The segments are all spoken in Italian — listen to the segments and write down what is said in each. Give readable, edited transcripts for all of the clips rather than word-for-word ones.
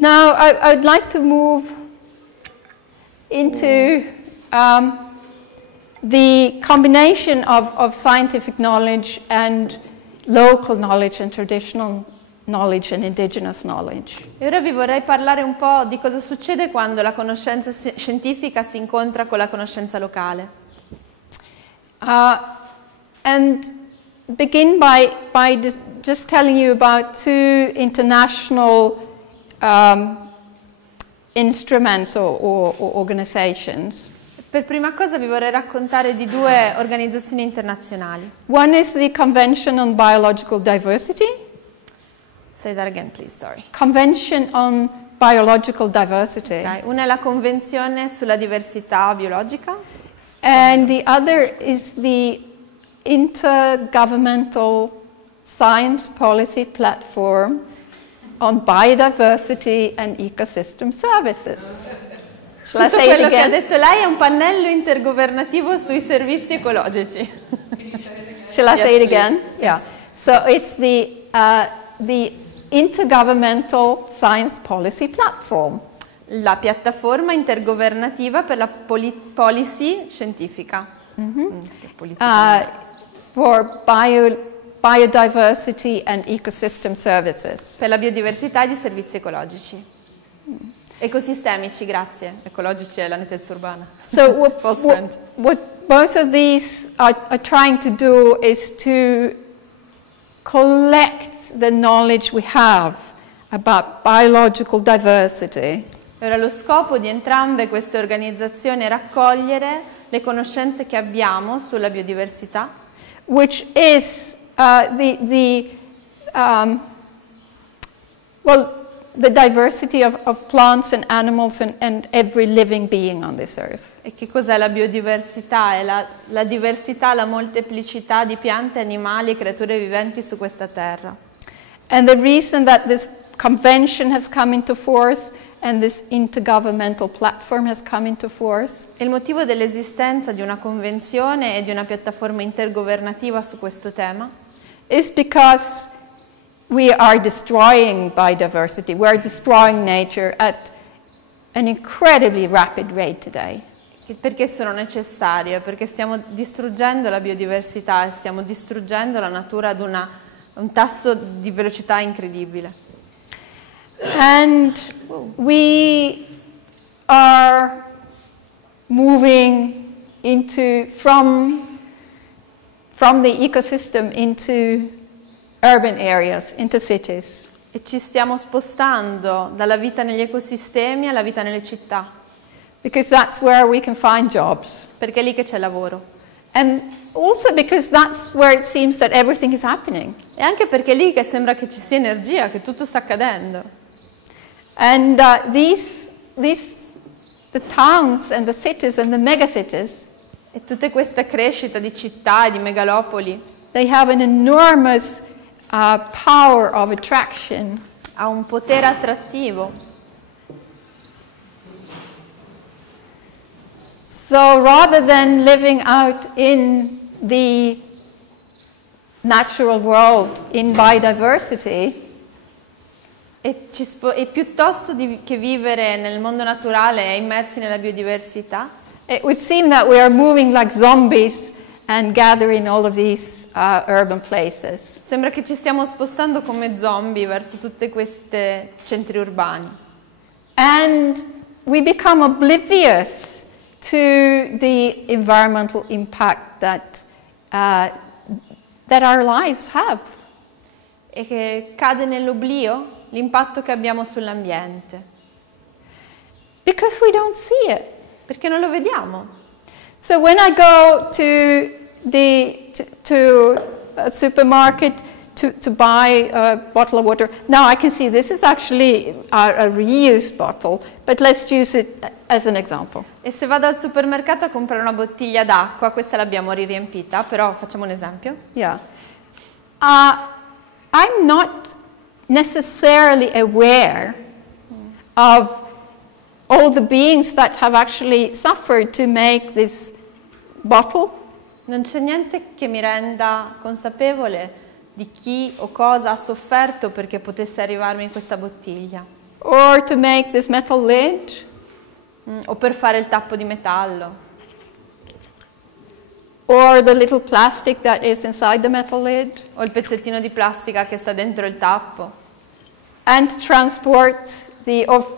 Now I would like to move into the combination of scientific knowledge and local knowledge and traditional knowledge and indigenous knowledge. E ora vi vorrei parlare un po' di cosa succede quando la conoscenza scientifica si incontra con la conoscenza locale. And begin by just telling you about two international instruments or organizations. Per prima cosa vi vorrei raccontare di due organizzazioni internazionali. One is the Convention on Biological Diversity. Say that again, please, sorry. Convention on Biological Diversity. Okay. Una è la Convenzione sulla diversità biologica. And the other is the Intergovernmental Science Policy Platform on Biodiversity and Ecosystem Services. Shall I Tutto say it quello che ha again? detto lei è un pannello intergovernativo sui servizi ecologici. Shall I Yes, say it please. again? Yeah. So it's the Intergovernmental Science Policy Platform. La piattaforma intergovernativa per la policy scientifica. For biodiversity and ecosystem services. Per la biodiversità e i servizi ecologici. Ecosistemici, grazie. Ecologici è la nettezza urbana. So what both of these are trying to do is to collect the knowledge we have about biological diversity. Ora lo scopo di entrambe queste organizzazioni è raccogliere le conoscenze che abbiamo sulla biodiversità, which is the diversity of plants and animals and every living being on this earth. E che cos'è la biodiversità? È la diversità, la molteplicità di piante, animali e creature viventi su questa terra. And the reason that this convention has come into force and this intergovernmental platform has come into force E il motivo dell'esistenza di una convenzione e di una piattaforma intergovernativa su questo tema is because we are destroying biodiversity. We are destroying nature at an incredibly rapid rate today. perché sono necessarie? Perché stiamo distruggendo la biodiversità e stiamo distruggendo la natura ad un tasso di velocità incredibile. And we are moving from the ecosystem into urban areas, into cities. E ci stiamo spostando dalla vita negli ecosistemi alla vita nelle città, Because that's where we can find jobs. perché è lì che c'è lavoro. And also because that's where it seems that everything is happening. E anche perché è lì che sembra che ci sia energia, che tutto sta accadendo. And the towns and the cities and the megacities, E tutta questa crescita di città e di megalopoli they have an enormous power of attraction. ha un potere attrattivo. So rather than living out in the natural world in biodiversity, E piuttosto che vivere nel mondo naturale e immersi nella biodiversità, it would seem that we are moving like zombies and gathering all of these urban places. sembra che ci stiamo spostando come zombie verso tutte queste centri urbani. And we become oblivious to the environmental impact that our lives have. E che cade nell'oblio l'impatto che abbiamo sull'ambiente, Because we don't see it. perché non lo vediamo. So when I go to a supermarket to buy a bottle of water, now I can see this is actually a reused bottle, but let's use it as an example. E se vado al supermercato a comprare una bottiglia d'acqua, questa l'abbiamo riempita, però facciamo un esempio. Yeah. I'm not necessarily aware of all the beings that have actually suffered to make this bottle. Non c'è niente che mi renda consapevole di chi o cosa ha sofferto perché potesse arrivarmi in questa bottiglia. or to make this metal lid, o per fare il tappo di metallo, or the little plastic that is inside the metal lid, o il pezzettino di plastica che sta dentro il tappo, and to transport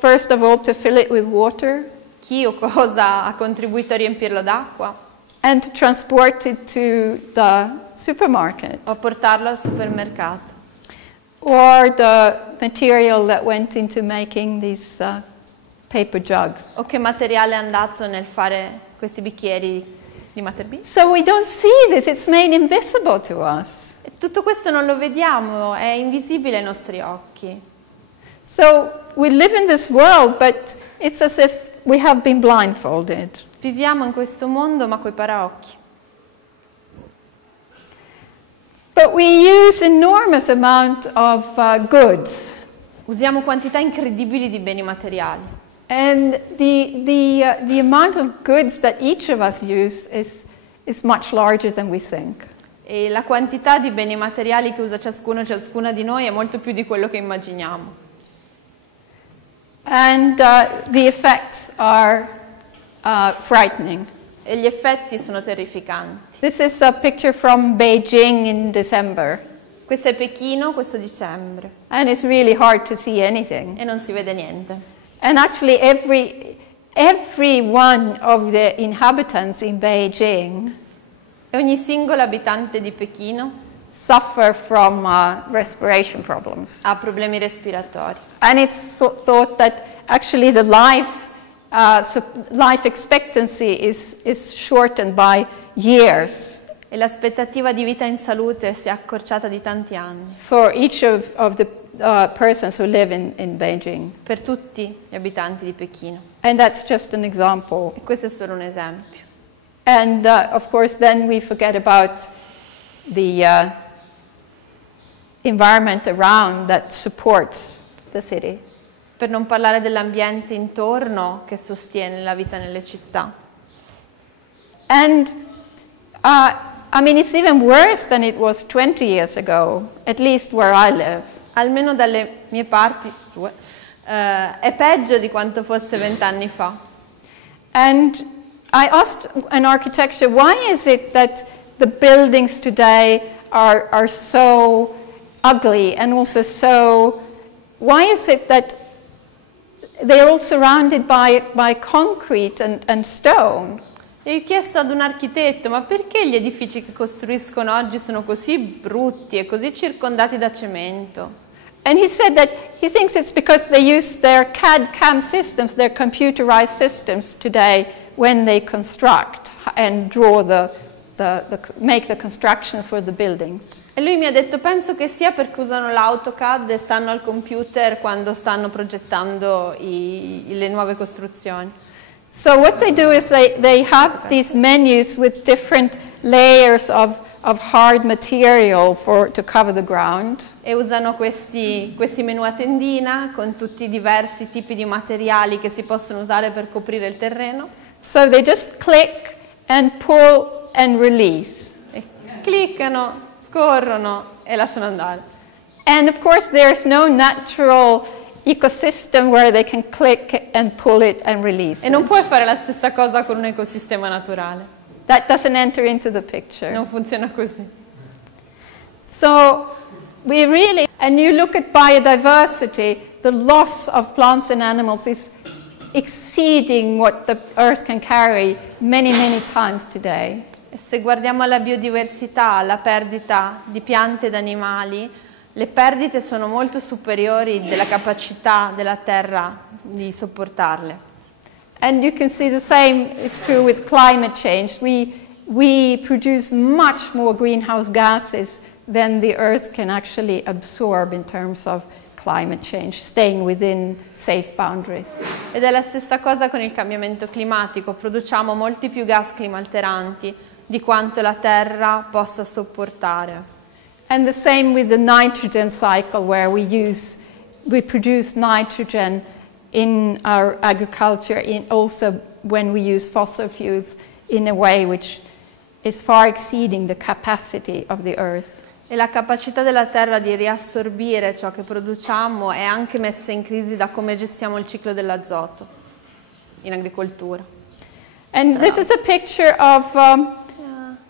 first of all to fill it with water, chi o cosa ha contribuito a riempirlo d'acqua, and to transport it to the supermarket, o a portarlo al supermercato, or the material that went into making these paper jugs. o che materiale è andato nel fare questi bicchieri di Materbi. So we don't see this, it's made invisible to us. E tutto questo non lo vediamo, è invisibile ai nostri occhi. So we live in this world, but it's as if we have been blindfolded. Viviamo in questo mondo ma coi paraocchi. But we use enormous amount of goods. Usiamo quantità incredibili di beni materiali. And the amount of goods that each of us use is much larger than we think. E la quantità di beni materiali che usa ciascuno e ciascuna di noi è molto più di quello che immaginiamo. And the effects are frightening. E gli effetti sono terrificanti. This is a picture from Beijing in December. Questo è Pechino, questo dicembre. And it's really hard to see anything. E non si vede niente. And actually every one of the inhabitants in Beijing E ogni singolo abitante di Pechino suffer from respiration problems. ha problemi respiratori. And it's thought that actually the life expectancy is shortened by years E l'aspettativa di vita in salute si è accorciata di tanti anni. for each of the persons who live in Beijing. Per tutti gli abitanti di Pechino. And that's just an example. E questo è solo un esempio. And of course then we forget about the environment around that supports the city. Per non parlare dell'ambiente intorno che sostiene la vita nelle città. And I mean, it's even worse than it was 20 years ago, at least where I live. Almeno dalle mie parti, è peggio di quanto fosse 20 anni fa. And I asked an architect, why is it that the buildings today are so ugly and also so, why is it that they're all surrounded by concrete and stone? E ho chiesto ad un architetto, ma perché gli edifici che costruiscono oggi sono così brutti e così circondati da cemento? And he said that he thinks it's because they use their CAD/CAM systems, their computerized systems today when they construct and draw make the constructions for the buildings. E lui mi ha detto, penso che sia perché usano l'AutoCAD e stanno al computer quando stanno progettando le nuove costruzioni. So what they do is they have these menus with different layers of hard material to cover the ground. E usano questi menu a tendina con tutti i diversi tipi di materiali che si possono usare per coprire il terreno. So they just click and pull and release. E cliccano, scorrono e lasciano andare. And of course there's no natural ecosystem where they can click and pull it and release E it. non puoi fare la stessa cosa con un ecosistema naturale. That doesn't enter into the picture. Non funziona così. So we really, and you look at biodiversity, the loss of plants and animals is exceeding what the earth can carry many, many times today. E se guardiamo alla biodiversità, alla perdita di piante ed animali, le perdite sono molto superiori della capacità della Terra di sopportarle. And you can see the same is true with climate change. We produce much more greenhouse gases than the Earth can actually absorb in terms of climate change, staying within safe boundaries. Ed è la stessa cosa con il cambiamento climatico, produciamo molti più gas climalteranti di quanto la Terra possa sopportare. And the same with the nitrogen cycle, where we produce nitrogen in our agriculture, also when we use fossil fuels in a way which is far exceeding the capacity of the earth. E la capacità della Terra di riassorbire ciò che produciamo è anche messa in crisi da come gestiamo il ciclo dell'azoto in agricoltura. And this is a picture of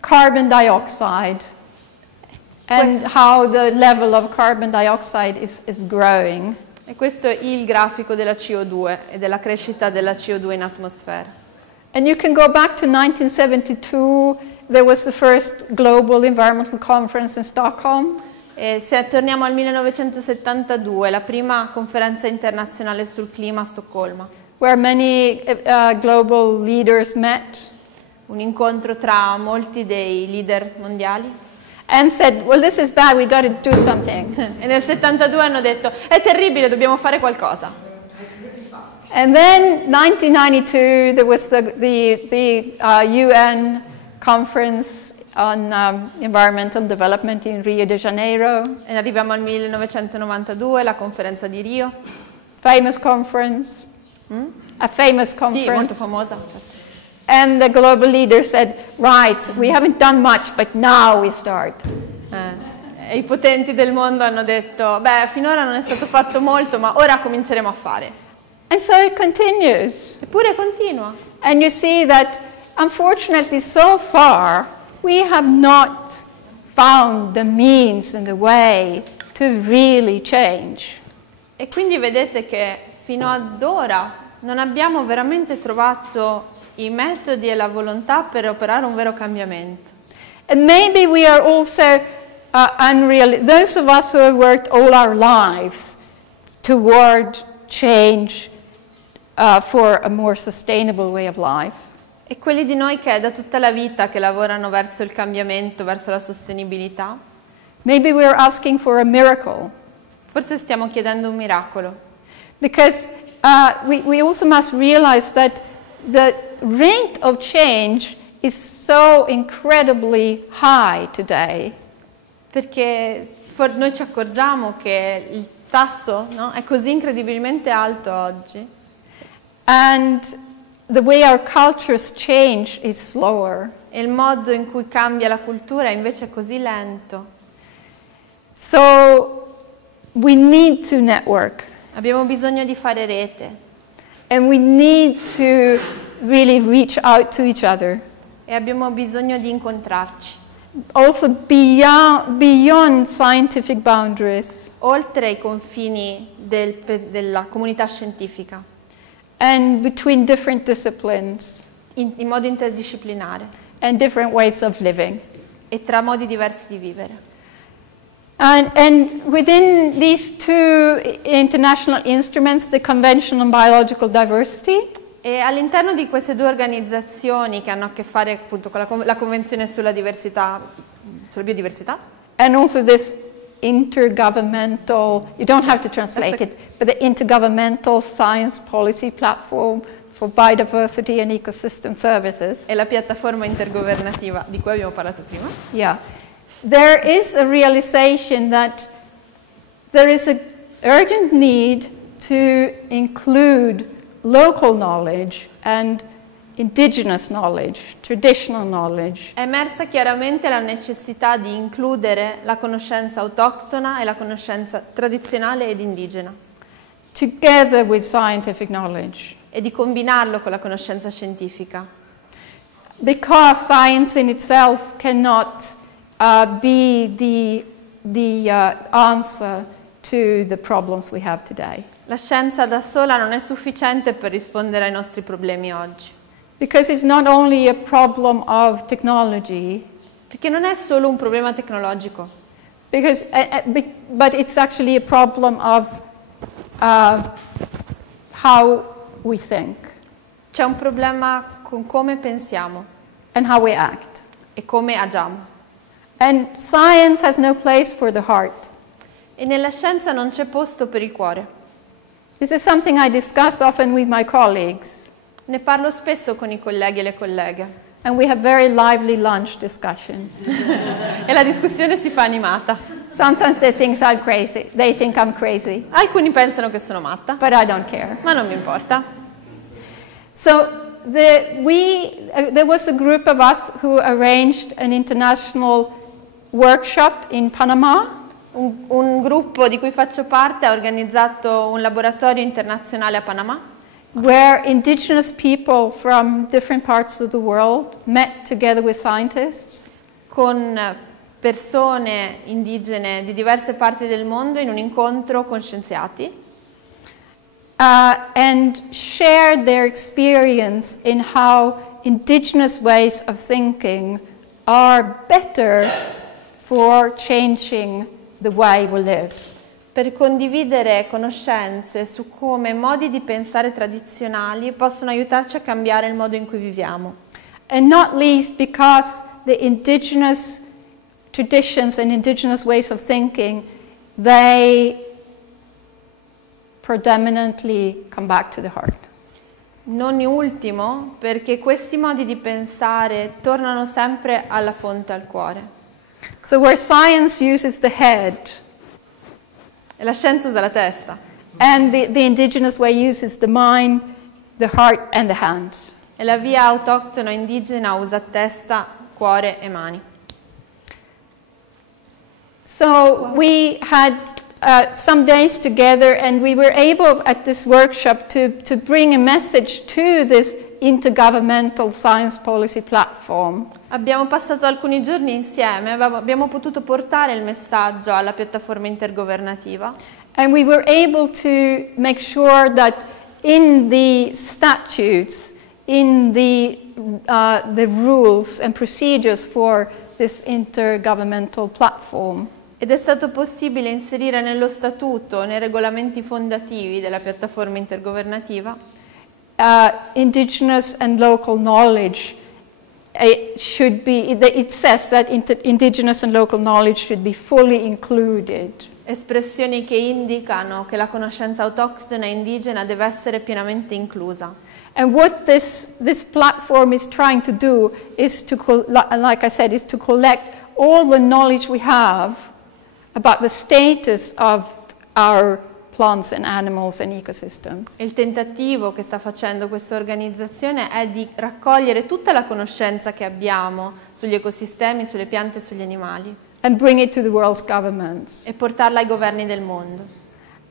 carbon dioxide and how the level of carbon dioxide is growing. E questo è il grafico della CO2 e della crescita della CO2 in atmosfera. And you can go back to 1972, there was the first global environmental conference in Stockholm. E se torniamo al 1972, la prima conferenza internazionale sul clima a Stoccolma. Where many global leaders met. Un incontro tra molti dei leader mondiali. And said, well, this is bad, we got to do something. E nel 72 hanno detto, è terribile, dobbiamo fare qualcosa. And then 1992, there was the UN conference on environmental development in Rio de Janeiro. E arriviamo al 1992, la conferenza di Rio. Famous conference. A famous conference. Sì, molto famosa. And the global leader said, right, we haven't done much, but now we start. E i potenti del mondo hanno detto, beh, finora non è stato fatto molto, ma ora cominceremo a fare. And so it continues. Eppure continua. And you see that, unfortunately, so far, we have not found the means and the way to really change. E quindi vedete che fino ad ora non abbiamo veramente trovato i metodi e la volontà per operare un vero cambiamento. And maybe we are also those of us who have worked all our lives toward change for a more sustainable way of life. E quelli di noi che è da tutta la vita che lavorano verso il cambiamento, verso la sostenibilità. Maybe we are asking for a miracle. Forse stiamo chiedendo un miracolo. Because we also must realize that the rate of change is so incredibly high today. Perché noi ci accorgiamo che il tasso, no, è così incredibilmente alto oggi. And the way our cultures change is slower. E il modo in cui cambia la cultura è invece così lento. So we need to network. Abbiamo bisogno di fare rete. And we need to really reach out to each other. E abbiamo bisogno di incontrarci. Also beyond scientific boundaries. Oltre i confini della comunità scientifica. And between different disciplines. In modo interdisciplinare. And different ways of living. E tra modi diversi di vivere. And within these two international instruments, the Convention on Biological Diversity. E all'interno di queste due organizzazioni che hanno a che fare appunto con la Convenzione sulla diversità, sulla biodiversità. And also this intergovernmental, you don't have to translate it, but the Intergovernmental Science Policy Platform for Biodiversity and Ecosystem Services. E la piattaforma intergovernativa di cui abbiamo parlato prima. Yeah. There is a realization that there is an urgent need to include local knowledge and indigenous knowledge, traditional knowledge. È emersa chiaramente la necessità di includere la conoscenza autoctona e la conoscenza tradizionale ed indigena. Together with scientific knowledge. E di combinarlo con la conoscenza scientifica. Because science in itself cannot be the answer to the problems we have today. La scienza da sola non è sufficiente per rispondere ai nostri problemi oggi. Because it's not only a problem of technology. Perché non è solo un problema tecnologico. Because, but it's actually a problem of how we think. C'è un problema con come pensiamo. And how we act. E come agiamo. And science has no place for the heart. E nella scienza non c'è posto per il cuore. This is something I discuss often with my colleagues. Ne parlo spesso con i colleghi e le colleghe. And we have very lively lunch discussions. E la discussione si fa animata. Sometimes they think I'm crazy. They think I'm crazy. Alcuni pensano che sono matta. But I don't care. Ma non mi importa. So there was a group of us who arranged an international workshop in Panama. Un gruppo di cui faccio parte ha organizzato un laboratorio internazionale a Panama, where indigenous people from different parts of the world met together with scientists. Con persone indigene di diverse parti del mondo in un incontro con scienziati. And shared their experience in how indigenous ways of thinking are better for changing the way we live. Per condividere conoscenze su come modi di pensare tradizionali possono aiutarci a cambiare il modo in cui viviamo. And not least because the indigenous traditions and indigenous ways of thinking, they predominantly come back to the heart. Non ultimo, perché questi modi di pensare tornano sempre alla fonte, al cuore. So where science uses the head, E la scienza usa la testa. and the indigenous way uses the mind, the heart and the hands. E la via autoctona indigena usa testa, cuore e mani. So we had some days together, and we were able at this workshop to bring a message to this intergovernmental science policy platform. Abbiamo passato alcuni giorni insieme, abbiamo potuto portare il messaggio alla piattaforma intergovernativa. And we were able to make sure that in the statutes, in the rules and procedures for this intergovernmental platform, Ed è stato possibile inserire nello statuto, nei regolamenti fondativi della piattaforma intergovernativa, indigenous and local knowledge. It says that indigenous and local knowledge should be fully included. espressioni che indicano che la conoscenza autoctona e indigena deve essere pienamente inclusa. And what this platform is trying to do is like I said, is to collect all the knowledge we have about the status of our plants and animals and ecosystems. Il tentativo che sta facendo questa organizzazione è di raccogliere tutta la conoscenza che abbiamo sugli ecosistemi, sulle piante e sugli animali And bring it to the world's governments. e portarla ai governi del mondo.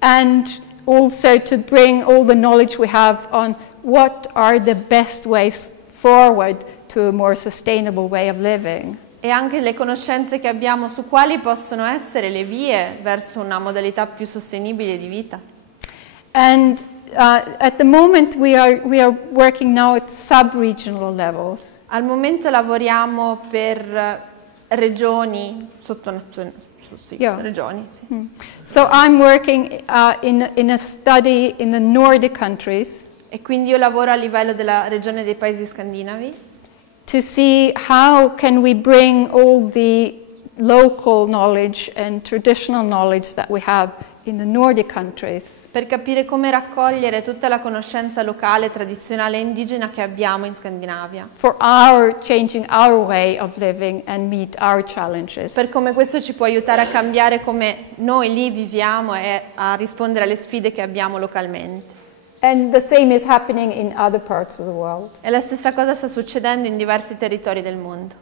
And also to bring all the knowledge we have on what are the best ways forward to a more sustainable way of living. E anche le conoscenze che abbiamo su quali possono essere le vie verso una modalità più sostenibile di vita. And at the moment we are working now at sub-regional levels. Al momento lavoriamo per regioni, regioni, sì. So I'm working in a study in the Nordic countries E quindi io lavoro a livello della regione dei paesi scandinavi to see how can we bring all the local knowledge and traditional knowledge that we have in the Nordic countries per capire come raccogliere tutta la conoscenza locale, tradizionale e indigena che abbiamo in Scandinavia. for changing our way of living and meet our challenges. Per come questo ci può aiutare a cambiare come noi lì viviamo e a rispondere alle sfide che abbiamo localmente. And the same is happening in other parts of the world. E la stessa cosa sta succedendo in diversi territori del mondo.